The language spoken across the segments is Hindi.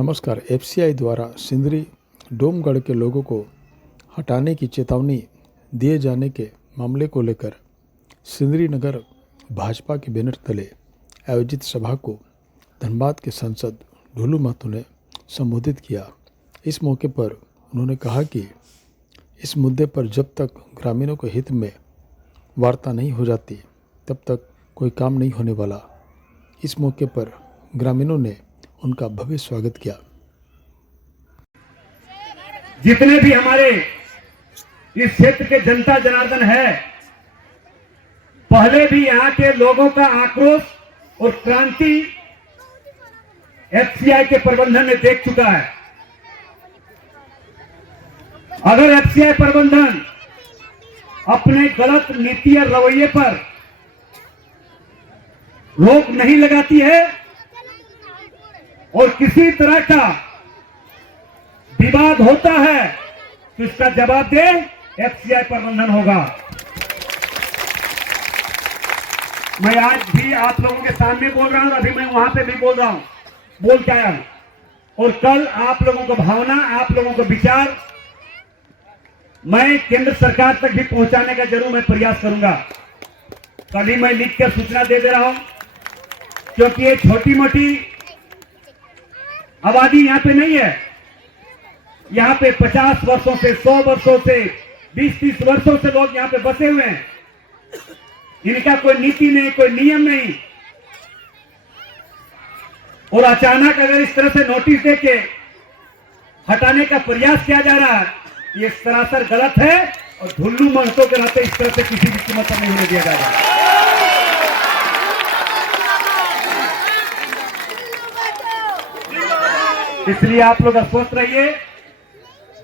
नमस्कार। एफसीआई द्वारा सिंदरी डोमगढ़ के लोगों को हटाने की चेतावनी दिए जाने के मामले को लेकर सिंदरी नगर भाजपा के बैनर तले आयोजित सभा को धनबाद के सांसद ढोलू महतो ने संबोधित किया। इस मौके पर उन्होंने कहा कि इस मुद्दे पर जब तक ग्रामीणों के हित में वार्ता नहीं हो जाती तब तक कोई काम नहीं होने वाला। इस मौके पर ग्रामीणों ने उनका भव्य स्वागत किया। जितने भी हमारे इस क्षेत्र के जनता जनार्दन है, पहले भी यहाँ के लोगों का आक्रोश और क्रांति एफसीआई के प्रबंधन ने देख चुका है। अगर एफसीआई प्रबंधन अपने गलत नीति और रवैये पर रोक नहीं लगाती है और किसी तरह का विवाद होता है तो इसका जवाब दे एफसीआई प्रबंधन होगा। मैं आज भी आप लोगों के सामने बोल रहा हूं, अभी मैं वहां पे भी बोल रहा हूं, बोल के आया हूं और कल आप लोगों को भावना, आप लोगों को विचार मैं केंद्र सरकार तक भी पहुंचाने का जरूर मैं प्रयास करूंगा। कल ही मैं लिख कर सूचना दे रहा हूं, क्योंकि ये छोटी मोटी आबादी यहां पे नहीं है। यहां पे 50 वर्षों से, 100 वर्षों से, 20-30 वर्षों से लोग यहां पे बसे हुए हैं। इनका कोई नीति नहीं, कोई नियम नहीं, और अचानक अगर इस तरह से नोटिस देके हटाने का प्रयास किया जा रहा है, ये सरासर गलत है और ढुल्लू महतो के नाते इस तरह से किसी भी कीमत पर नहीं होने दिया जाएगा। इसलिए आप लोग स्वस्थ रहिए।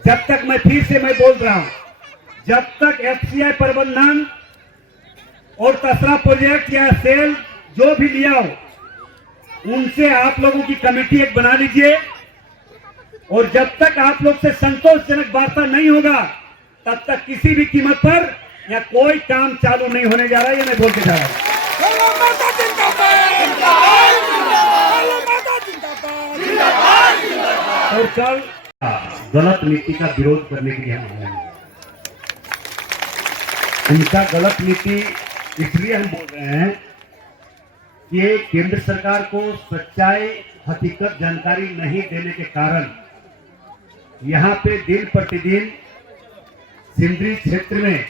जब तक मैं फिर से बोल रहा हूं, जब तक एफसीआई प्रबंधन और तसरा प्रोजेक्ट या सेल जो भी लिया हो, उनसे आप लोगों की कमेटी एक बना लीजिए और जब तक आप लोग से संतोषजनक वार्ता नहीं होगा तब तक किसी भी कीमत पर या कोई काम चालू नहीं होने जा रहा है। ये मैं बोल के जा रहा हूं। और कल गलत नीति का विरोध करने के लिए हम आए। उनका गलत नीति इसलिए हम बोल रहे हैं कि केंद्र सरकार को सच्चाई, हकीकत जानकारी नहीं देने के कारण यहां पे दिन प्रतिदिन सिंदरी क्षेत्र में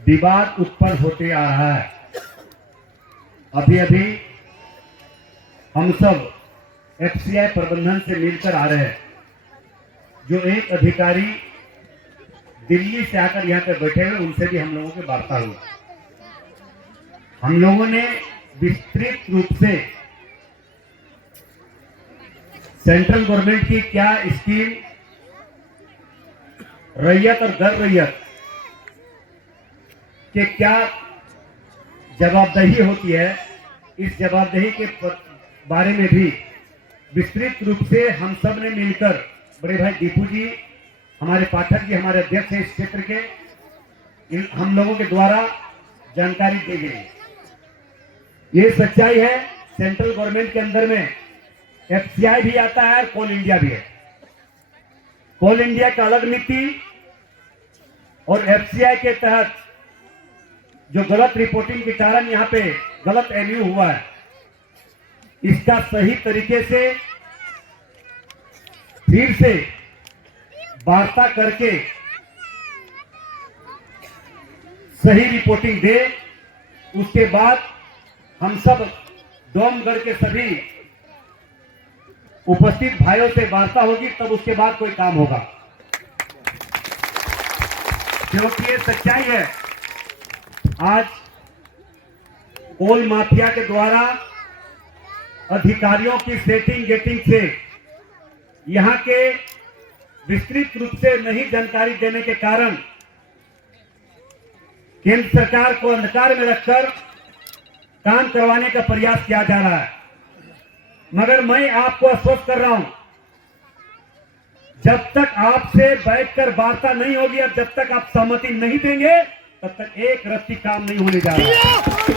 विवाद उत्पन्न होते आ रहा है। अभी अभी हम सब एफसीआई प्रबंधन से मिलकर आ रहे हैं। जो एक अधिकारी दिल्ली से आकर यहाँ पे बैठे हुए, उनसे भी हम लोगों की वार्ता हुई। हम लोगों ने विस्तृत रूप से सेंट्रल गवर्नमेंट की क्या स्कीम, रैयत और गैर रैयत के क्या जवाबदेही होती है, इस जवाबदेही के बारे में भी विस्तृत रूप से हम सब ने मिलकर, बड़े भाई दीपू जी, हमारे पाठक जी, हमारे अध्यक्ष हैं इस क्षेत्र के, हम लोगों के द्वारा जानकारी दी गई। ये सच्चाई है, सेंट्रल गवर्नमेंट के अंदर में एफसीआई भी आता है और कोल इंडिया भी है। कोल इंडिया का अलग नीति और एफसीआई के तहत जो गलत रिपोर्टिंग के कारण यहाँ पे गलत एमयू हुआ है, इसका सही तरीके से फिर से वार्ता करके सही रिपोर्टिंग दे। उसके बाद हम सब डोमगढ़ के सभी उपस्थित भाइयों से वार्ता होगी, तब उसके बाद कोई काम होगा। क्योंकि ये सच्चाई है, आज कोल माफिया के द्वारा अधिकारियों की सेटिंग गेटिंग से यहां के विस्तृत रूप से नहीं जानकारी देने के कारण केंद्र सरकार को अंधकार में रखकर काम करवाने का प्रयास किया जा रहा है। मगर मैं आपको आश्वस्त कर रहा हूं, जब तक आपसे बैठकर वार्ता नहीं होगी और जब तक आप सहमति नहीं देंगे तब तक एक रत्ती काम नहीं होने जा रहा है।